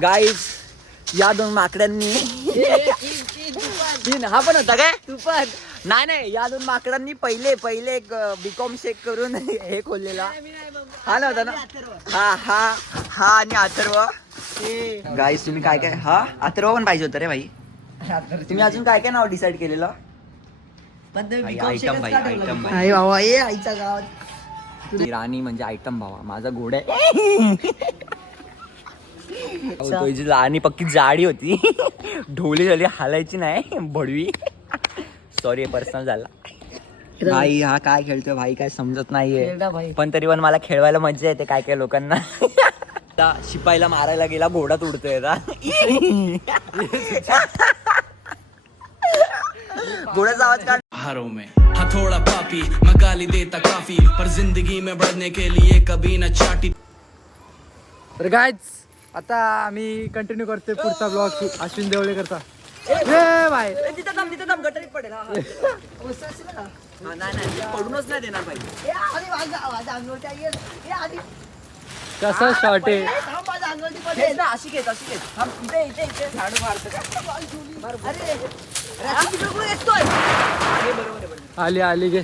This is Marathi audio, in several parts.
गाईज या दोन माकडांनी हा पण होता काय तू पण नाही या दोन माकडांनी पहिले एक बीकॉम शेक करून हे खोललेला हा नव्हता ना हा आणि अथर्व गाईज तुम्ही काय हा अथर्व पण पाहिजे होतं रे भाई तुम्ही अजून काय नाव डिसाईड केलेलं आयटम भाई आईच्या गावात राणी म्हणजे आयटम भावा माझा घोडा आहे आणि पक्की जाडी होती ढोली झाली हालायची नाही भडवी सॉरी पर्सनल झाला भाई हा काय खेळतोय भाई काय समजत नाहीये पण तरी पण मला खेळवायला मजा येते काय लोकांना शिपाईला मारायला गेला घोडा तुडतोय घोड्याचा आवाज काढ हाँ थोड़ा पापी मैं गाली देता काफी पर जिंदगी में बढ़ने के लिए कभी न चाटी। तर गाईज आता आम्ही कंटिन्यू करतोय पुढचा ब्लॉग अश्विन देवळे करता ए भाई तिथं गटरीत पडेल नाही पडूनच नाही देणार भाई कसा शॉट आहे अशी घेत झाडू मारतो आली गे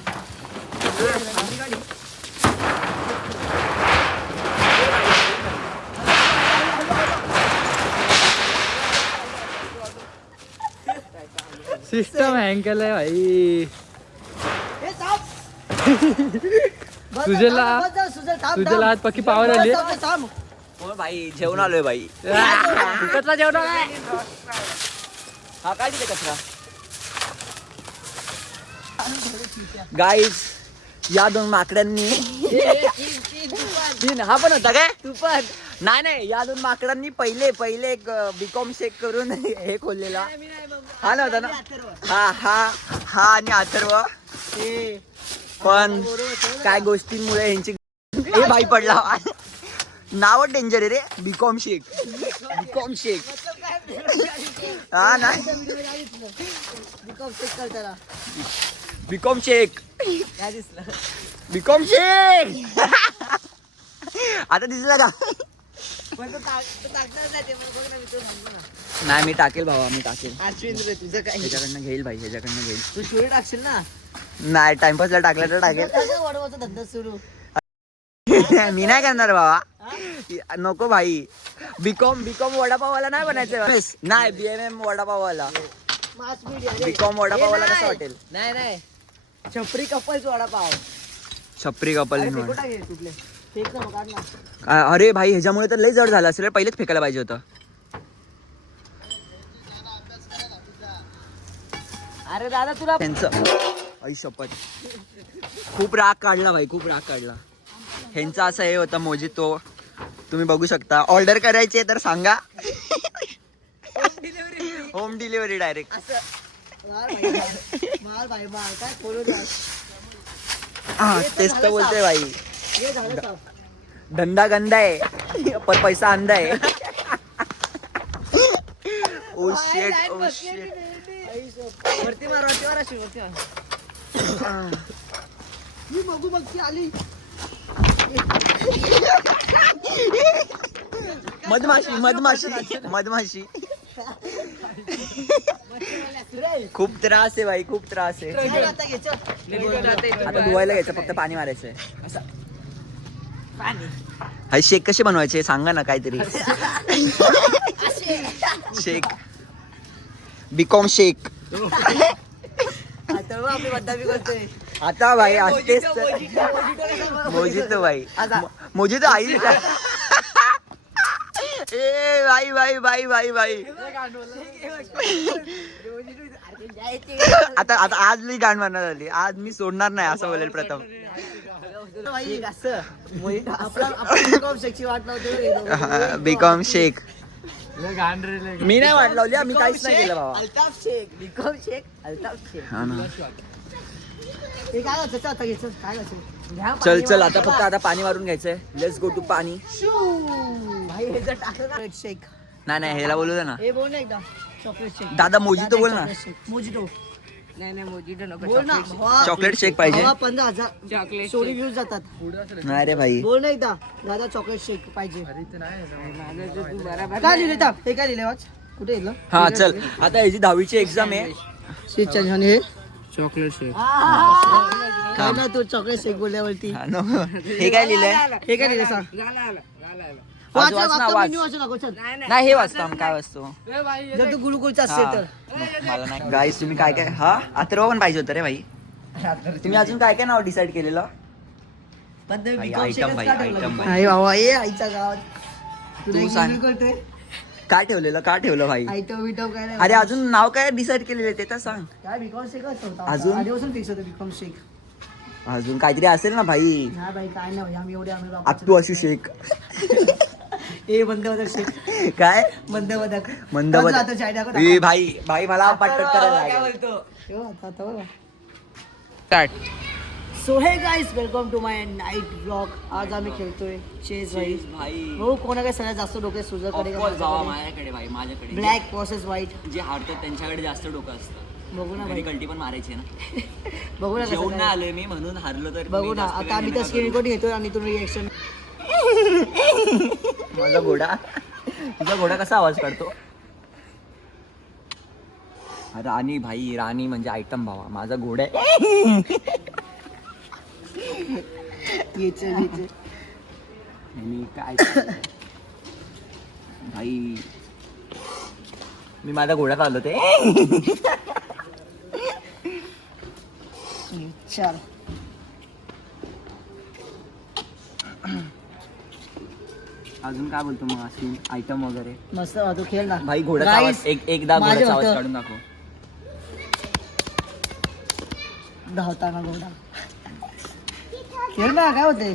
सिस्टम हँग केलंय भाई तुझ्याला आज पक्की पावर आली भाई जेवण आलोय भाई कसला जेवण हा काय तिथे कचरा गाईज या दोन माकडांनी हा पण होता काय तू पण नाही या दोन माकडांनी पहिले एक बीकॉम शेक करून हे खोललेला हा नव्हता ना हा आणि अथर्व पण काय गोष्टींमुळे यांची हे भाई पडला नाव डेंजर आहे रे बीकॉम शेक हा ना बीकॉम शेक आता दिसला का नाही मी टाकेल भावा मी टाकेल तुझं काय ह्याच्याकडनं घेईल भाई ह्याच्याकडनं घेईल तू स्टोरी टाकशील ना नाही टाइमपासला टाकला तर टाकेल वाढवायचा धंदा सुरू मी नाही करणार बाबा नको भाई बीकॉम वडापाववाला नाही बनायचं नाही BMM वडापाववाला मास मीडिया बीकॉम वडापाववाला कसं वाटेल नाही छपरी कपल्स वडापाव छपरी कपल तुटले फेक ना मग काढ ना अरे भाई ह्याच्यामुळे तर लय जड झालं असेल पहिलेच फेकायला पाहिजे होतं अरे दादा तुला त्यांचं आई शपथ खूप राग काढला भाई खूप राग काढला ह्यांचं असं हे होतं मोजितो तुम्ही बघू शकता ऑर्डर करायची तर सांगा होम डिलिव्हरी डायरेक्ट माल काय खोलू तेच तर बोलतोय भाई धंदा गंदा आहे पण पैसा अंधा आहे ओ शेट वरती मार अशी वरती मार ही मगू आली मधमाशी खूप त्रास आहे भाई खूप त्रास आहे आता धुवायला घ्यायचं फक्त पाणी मारायचंय असं हाय शेक कसे बनवायचे सांगा ना काहीतरी शेक बीकॉम शेक आता भाई असतेच मोजितो भाई मोजितो आई ए भाई आता आज मी गाण मारणार झाली आज मी सोडणार नाही असं बोलेल प्रथम बीकॉम शेक मी नाही वाट लावली मी काहीच नाही केलं बाबा अल्ताफ शेख बीकॉम शेख अल्ताफ शेख हा ना ते काय होतं काय होतं चल आता फक्त आता पाणी मारून घ्यायचंय लेट्स गो टू पाणी भाई हे जर टाकलं शेक नाही ह्याला बोलू दे ना हे बोल ना एकदा चॉकलेट शेक दादा मोजितो बोल ना मोजितो बोल ना भावा. चॉकलेट शेक पाहिजे. भावा 15,000 स्टोरी व्ह्यूज जातात. नाही रे भाई. बोल ना एकदा दादा चॉकलेट शेक पाहिजे. काय लिहिले हे काय लिहिले वाच कुठे लिहिलं? हा चल आता याची 10वीची एक्झाम आहे. आणि हे चॉकलेट शेक. काय ना तू चॉकलेट शेक बोलल्यावरती हा, नो. हे काय लिहिलंय? हे काय लिहिलं सांग. वाच ना, वाच. मेन्यू वाचू नको चल. नाही हे वाचतो आम्ही काय वाचतो. जर तू गुलुकुलचा असेल तर मला नाही गाईस तुम्ही काय काय हा अथर्व पण पाहिजे होतं रे भाई. तुम्ही अजून काय काय नाव डिसाईड केलेलं? आयटम भाई आयटम भाई. नाही बाबा ये आईच्या गावात तू सांग. करतोय काय ठेवलेलं का ठेवलं भाई? आयटम विटम काय नाही. अरे अजून नाव काय डिसाईड केलेलं ते तर सांग. काय बिकॉम शेकच होता अजून? आधीपासून फिक्स होतं बिकॉम शेक. अजून काहीतरी असेल ना भाई. नाही बाई काय नाही आम्ही एवढे आम्ही आत्तू अशी शेक. ए बंद बदक शेक काय बंद बदक मंद ए भाई भाई मला पटपट करायला लागेल. Start. So hey guys welcome to my night blog. आज आम्ही खेळतोय चेस वाईज. भाई हो कोणाकडे सगळ्यात जास्त डोके सुजरकडे माझ्याकडे भाई माझ्याकडे ब्लॅक वर्सेस व्हाईट. जे हारतात त्यांच्याकडे जास्त डोकं असतं. बघू ना घरी भाई कल्टी पण मारायची ना. बघू ना कसं जेवून नाही काय. आलोय मी म्हणून हारलो तर बघू ना आता आम्ही तर स्क्रीन रेकॉर्ड घेतोय आणि तुम्ही रिएक्शन. माझा घोडा तुझा घोडा कसा आवाज काढतो? राणी भाई राणी म्हणजे आयटम भावा माझा घोडा आहे. मी काय भाई मी माझा घोडा चाललो ते. चल अजून काय बोलतो मग अशी आयटम वगैरे मस्त तू खेळ ना भाई घोड्याचा Guys, आवाज एकदा माझं घोड्याचा आवाज होतं. काढून दाखव. धावताना घोडा खेळ ना काय होते.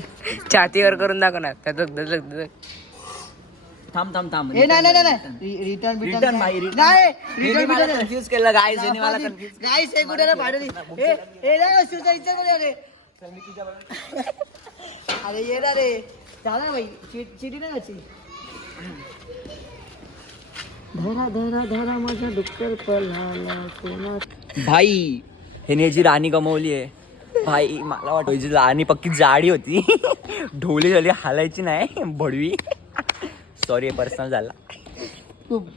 छातीवर करून दाखवणार. थांब थांब थांब. हे नाही नाही नाही रिटर्न रिटर्न भाई नाही रिटर्न रिटर्न कन्फ्युज केलं गाईज यांनी मला confuse गाईस एक कुठे भाडली हे हे नाही सुचा इच्छा रे अरे ये ना रे चला भाई चिटी नाही व्हायची. धरा धरा धरा माझा डुक्कर पळाला कोणात. भाई ह्याने जी राणी गमवली आहे भाई मला वाटतं जी राणी पक्की जाडी होती. ढोली झाली हालायची नाही भडवी. सॉरी पर्सनल झाला. खूप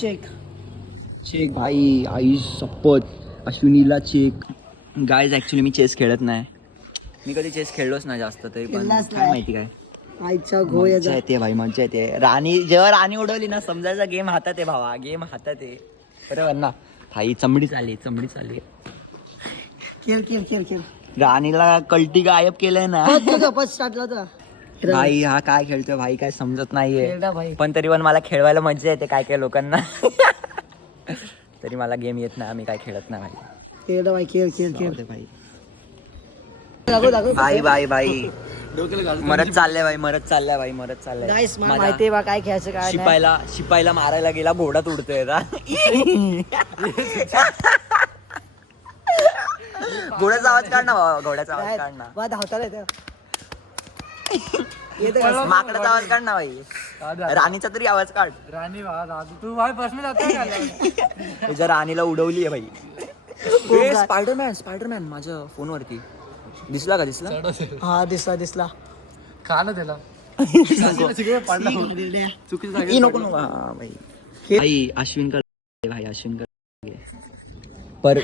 चेक चेक भाई आई शपथ अश्विनीला चेक. गाईज ऍक्च्युली मी चेस खेळत नाही. मी कधी चेस खेळलोच नाही जास्त तरी पण खेळलाच काय नाही. माहिती काय आईचा घो मजा याचा येते भाई मजा येते. राणी जेव्हा राणी उडवली ना समजायचा गेम हातात आहे भावा. गेम हातात आहे बरोबर ना भाई. चमडी चालली चमडी चालली. खेळ खेळ खेळ खेळ राणीला कल्टी गायब केलंय ना स्टार्ट लावतो भाई. हा काय खेळतोय भाई काय समजत नाहीये. खेळला भाई. पण तरी पण मला खेळवायला मजा येते काय काय लोकांना. तरी मला गेम येत नाही. आम्ही काय खेळत नाही भाई. खेळ भाई खेळ खेळ खेळ जाऊ दे भाई. दाखव दाखव भाई भाई भाई मरत चाललंय भाई मरत चाललंय भाई मरत चाललंय. गाईस मला माहिती आहे बा काय खेळायचं काय नाही. शिपायला मारायला गेला घोडा तुडतोय. घोड्याचा आवाज काढ ना बाबा. घोड्याचा आवाज काढ ना. बा धावताला येतं. माकडाचा आवाज काढ ना भाई. राणीचा तरी आवाज काढ. राणी तू भाई बस में जाता तुझ्या राणीला उडवली आहे भाई. स्पायडरमॅन माझ्या फोनवरती दिसला का? दिसला हा दिसला दिसला खा ना त्याला. चुकीचं नको नको. हा भाई भाई अश्विन कर भाई अश्विन कर पर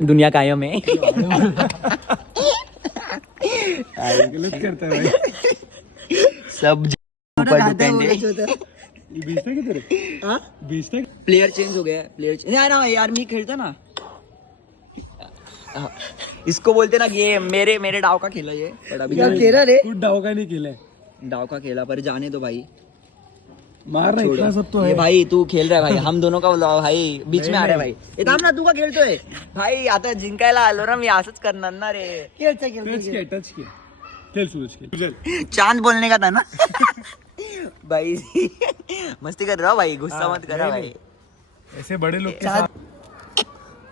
दुनिया कायम है. गलत करता है भाई. सब ऊपर डिपेंड है. प्लेयर चेंज हो गया. प्लेयर नहीं ना यार मी खेलता ना. इसको बोलते ना गेम. मेरे डाव का खेला ये तेरा रे तू डाव का नहीं केलाय. डाव का खेला पर जाने दो भाई. मार ना इतना सब तो ये है. भाई तू खेल रहा है भाई. हम दोनों का भाई बीच में आ रहा है भाई. ये थांब ना तू का खेळतोय भाई. आता जिंकायला आलो ना मी असंच करणार ना रे. खेळचा टच खेळ किया टच किया. खेल सूरज खेल. चांद बोलने का था ना. भाई मस्ती कर रहा हो भाई. गुस्सा मत करा भाई. ऐसे बड़े लोग के चांद-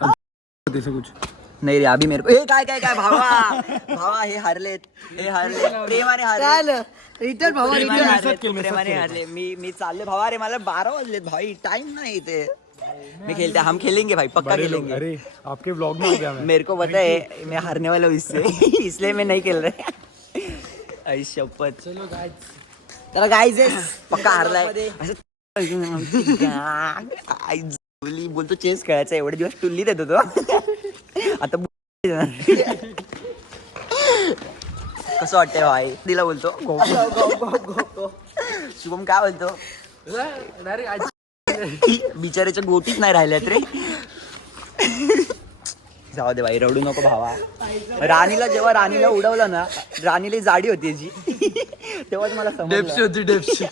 साथ ऐसे कुछ नाही रे अभी मेरे को काय काय काय भावा हे हारलेत. प्रेमाने हारले. चाल रिटर्न भावा रिटर्न प्रेमाने हारले. मी चालले भावा रे. मला 12 वाजलेत भाई. टाइम नाही इथे. मैं खेलते, हम खेलेंगे भाई, पक्का खेलेंगे। अरे आपके ब्लॉग में आ गया मैं। मेरे को पता है मैं हारने वाला हूँ इससे, इसलिए मैं नहीं खेल रहा। आई शपथ। चलो गाइस, चला गाइस, पक्का हारलाय असं। आई बोली बोलतो चेस खेळायचा, एवढे दिवस टुल्ली देतो तो, आता कसं वाटतंय भाई? तिला बोलतो शुभम काय बोलतो? डायरेक्ट बिचाऱ्याच्या गोटीच नाही राहिल्यात रे. जाऊ दे भाई, रडू नको भावा. राणीला जेव्हा राणीला उडवलं ना, राणीला जाडी होती याची, तेव्हाच मला डेप्सी होती, डेप्सी.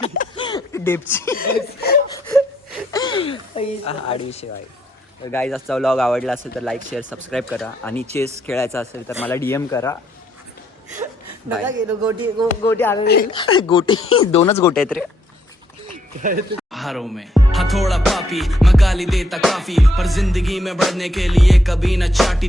डेपची आडविषय भाई. गाईज, आजचा व्लॉग आवडला असेल तर लाईक, शेअर, सबस्क्राईब करा. आणि चेस खेळायचा असेल तर मला DM करा. गोटी आले. गोटी 2च गोटे आहेत रे. हारों में हथौड़ा पापी मैं गाली देता काफी पर जिंदगी में बढ़ने के लिए कभी न चाटी